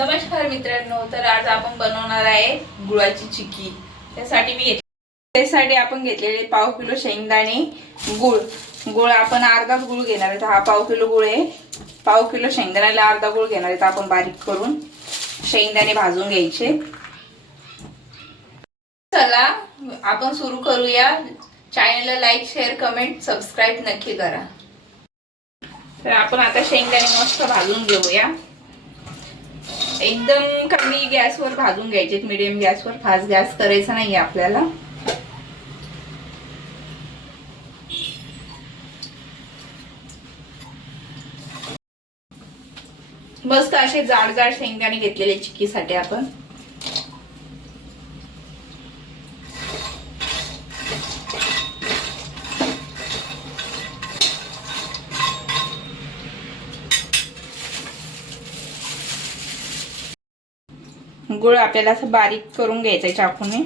नमस्कार मित्रांनो तर आज आपण बनवणार आहे गुळाची चिक्की. त्यासाठी मी घेतली त्यासाठी आपण घेतलेले पाव किलो शेंगदाणे गुळ. गुळ आपण अर्धाच गुळ घेणार आहे. हा पाव किलो गुळ आहे. पाव किलो शेंगदाण्याला अर्धा गुळ घेणार आहे. तर आपण बारीक करून शेंगदाणे भाजून घ्यायचे. चला आपण सुरू करूया. चॅनलला लाईक शेअर कमेंट सबस्क्राईब नक्की करा. तर आपण आता शेंगदाणे मस्त भाजून घेऊया. एकदम कमी गॅसवर भाजून घ्यायचे मिडियम गॅसवर. फास्ट गॅस करायचा नाही आपल्याला. मस्त असे जाड जाड शेंगदाणे घेतलेले चिक्कीसाठी आपण. गुळ आपल्याला असं बारीक करून घ्यायचं आहे चाकूने.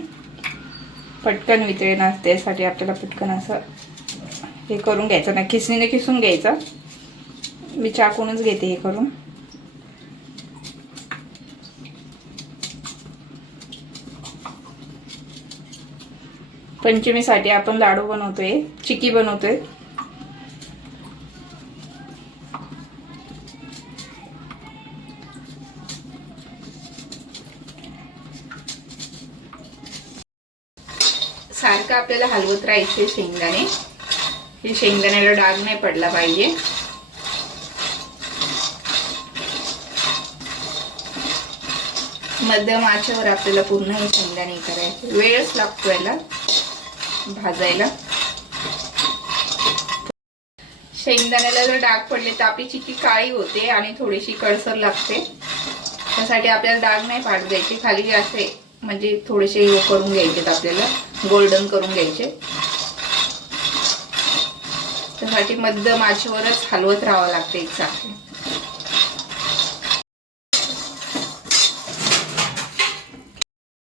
पटकन वितळे ना त्यासाठी आपल्याला पटकन असं हे करून घ्यायचं ना खिसणीने खिसून घ्यायचं. मी चाकूनच घेते हे करून. पंचमीसाठी आपण लाडू बनवतोय चिकी बनवतोय. सारखं आपल्याला हलवत राहायचे शेंगदाणे. हे शेंगदाण्याला डाग नाही पडला पाहिजे. मध्यम आचेवर आपल्याला पूर्ण हे शेंगदाणे करायचे. वेळच लागतो याला. भाजायला. शेंगदाण्याला जर डाग पडले तर आपली चिक्की काळी होते आणि थोडीशी कळसर लागते. त्यासाठी आपल्याला डाग नाही पाडू द्यायचे. खाली असे म्हणजे थोडेसे करून घ्यायचे आपल्याला. गोल्डन करून घ्यायचे. त्यासाठी मध्यम आचेवरच हलवत राहावं लागते एक सारखे.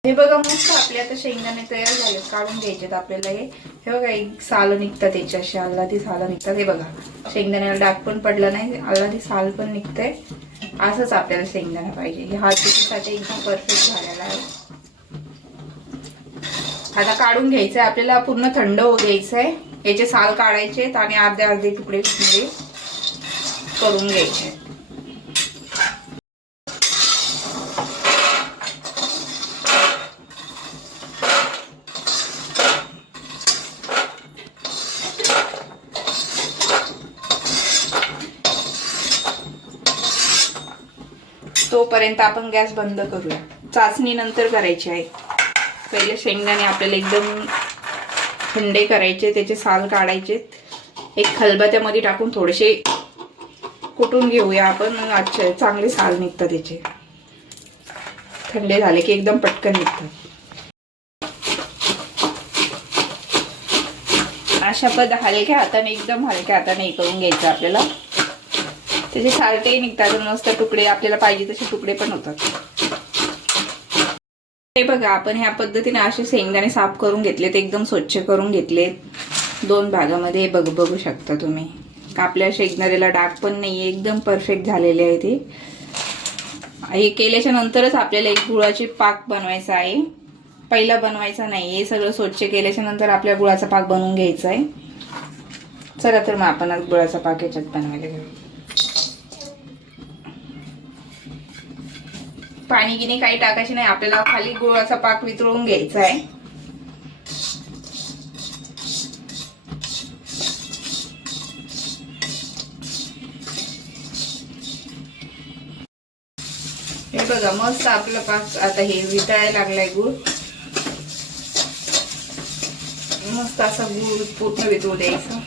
हे बघा मस्त आपले आता शेंगदाणे तयार झाले काढून घ्यायचे आपल्याला हे. हे बघा एक साल निघतात याच्याशी अल्लादी आल्लादी साल निघतात. हे बघा शेंगदाण्याला डाग पण पडला नाही अल्लादी साल पण निघतंय. असंच आपल्याला शेंगदाणा पाहिजे. हे हा एकदम परफेक्ट झालेला आहे. आता काढून घ्यायचंय. आपल्याला पूर्ण थंड होऊ द्यायचंय याचे साल काढायचे आणि अर्धे अर्धे तुकडे करून घ्यायचे तोपर्यंत आपण गॅस बंद करूया. चाचणी नंतर करायची आहे. पहिले शेंगदाणे आपल्याला एकदम थंडे करायचे त्याचे साल काढायचे. एक खलबत्यामध्ये टाकून थोडेसे कुटून घेऊया आपण. अच्छा चांगले साल निघतात त्याचे. थंडे झाले की एकदम पटकन निघतात. अशा पद हलक्या हाताने एकदम हलक्या हाताने हे करून घ्यायचं आपल्याला. त्याचे सालटेही निघतात मस्त तुकडे आपल्याला पाहिजे तसे तुकडे पण होतात. हे बघा आपण ह्या पद्धतीने असे शेंगदाणे साफ करून घेतलेत एकदम स्वच्छ करून घेतलेत. दोन भागामध्ये बघ बघू शकता तुम्ही. आपल्या शेंगदाण्याला डाग पण नाही एकदम परफेक्ट झालेले आहे ते. हे केल्याच्या नंतरच आपल्याला एक गुळाची पाक बनवायचा आहे. पहिला बनवायचा नाही हे सगळं स्वच्छ केल्याच्यानंतर आपल्या गुळाचा पाक बनवून घ्यायचा आहे. चला तर मग आपण आज गुळाचा पाक याच्यात बनवायला घेऊ पाणी गिनी काही टाकायचे नाही. आपल्याला खाली गुळाचा पाक वितळून घ्यायचा आहे हे बघा मस्त आपला पाक आता हे वितळायला लागलाय गुळ. मस्त असा गुळ पूर्ण वितळू द्यायचं.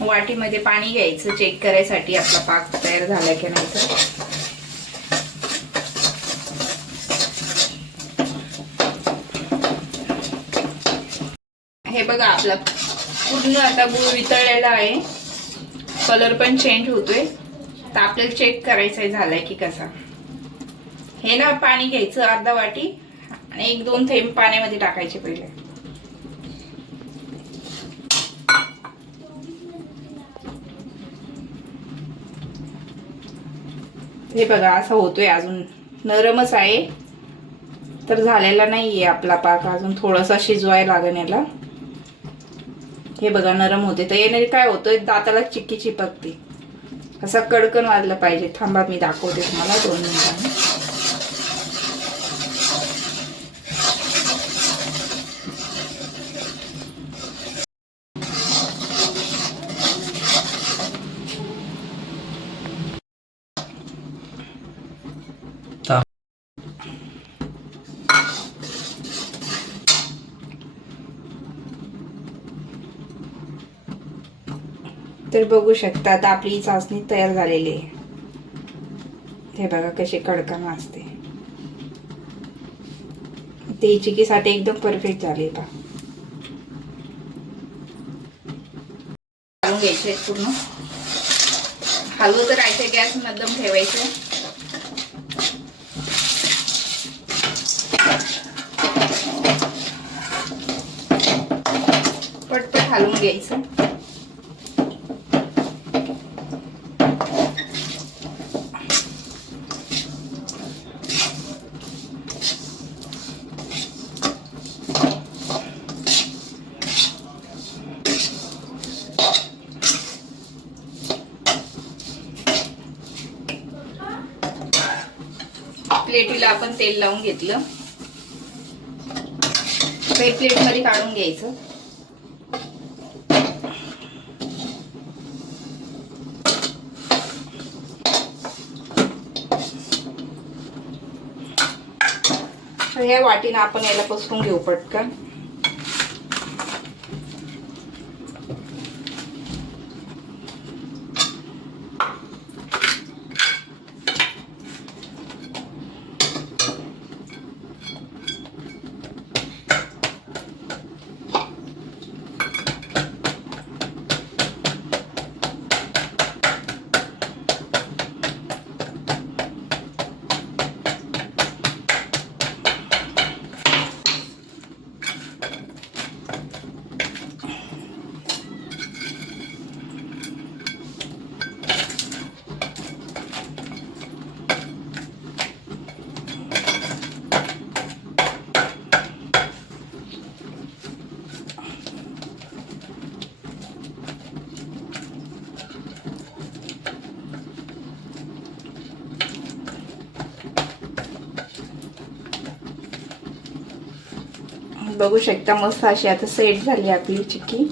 वाटीमध्ये पाणी घ्यायचं चेक करायसाठी आपला पाक तयार झाला की नाही तर हे बघा आपला पूर्ण आता गुळ वितळलेला आहे. कलर पण चेंज होतोय. तर आपल्याला चेक करायचं आहे झालाय की कसा. हे ना पाणी घ्यायचं अर्धा वाटी आणि एक दोन थेंब पाण्यामध्ये टाकायचे पहिले. हे बघा असा होतोय अजून. नरमच आहे. तर झालेला नाहीये आपला पाक अजून थोडासा शिजवायला लागेल याला. हे बघा नरम होते. तर येणारी काय होतंय? दाताला चिक्की चिपकते. असा कडकन वाजला पाहिजे. थांबा मी दाखवते तुम्हाला दोन मिनिटांनी. तर बघू शकता आता आपली चाचणी तयार झालेली आहे. हे बघा कशी कडकन असते ते चिकीसाठी एकदम परफेक्ट झाले बा घालून घ्यायचे पूर्ण. हलवत राहायचं गॅस मध्यम ठेवायचं. पटपट हलवून घ्यायचं. प्लेटीला आपण तेल लावून घेतलं. ते प्लेटमध्ये काढून घ्यायचं. ह्या वाटीनं आपण याला पसरून घेऊ पटकन. बघू शकता मस्त अशी आता सेट झाली आपली चिक्की.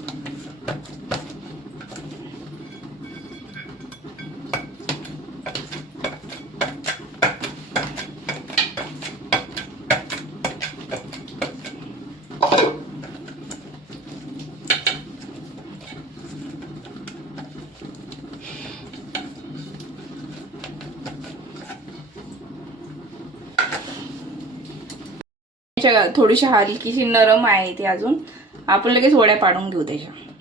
थोडीशी हलकीशी नरम आहे ती अजून. आपण लगेच वड्या पाडून घेऊ त्याच्या.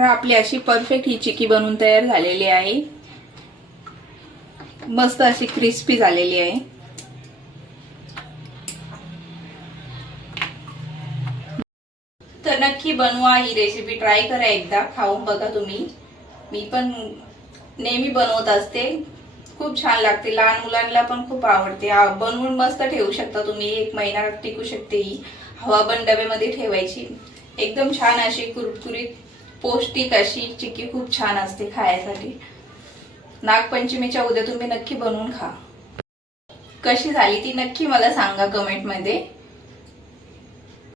तर आपली अशी परफेक्ट ही चिकी बनवून तयार झालेली आहे. मस्त अशी क्रिस्पी झालेली आहे. तर नक्की बनवा ही रेसिपी ट्राय करा एकदा. खाऊन बघा तुम्ही. मी पण नेहमी बनवत असते. खूप छान लागते. लहान मुलांना पण खूप आवडते. बनवून मस्त ठेवू शकता तुम्ही. एक महिना टिकू शकते ही. हवा डब्यामध्ये ठेवायची. एकदम छान अशी कुरकुरीत पौष्टिक अशी चिक्की खूप छान असते खायसाठी. नागपंचमीच्या उद्या तुम्ही नक्की बनवून खा. कशी झाली ती नक्की मला सांगा कमेंटमध्ये.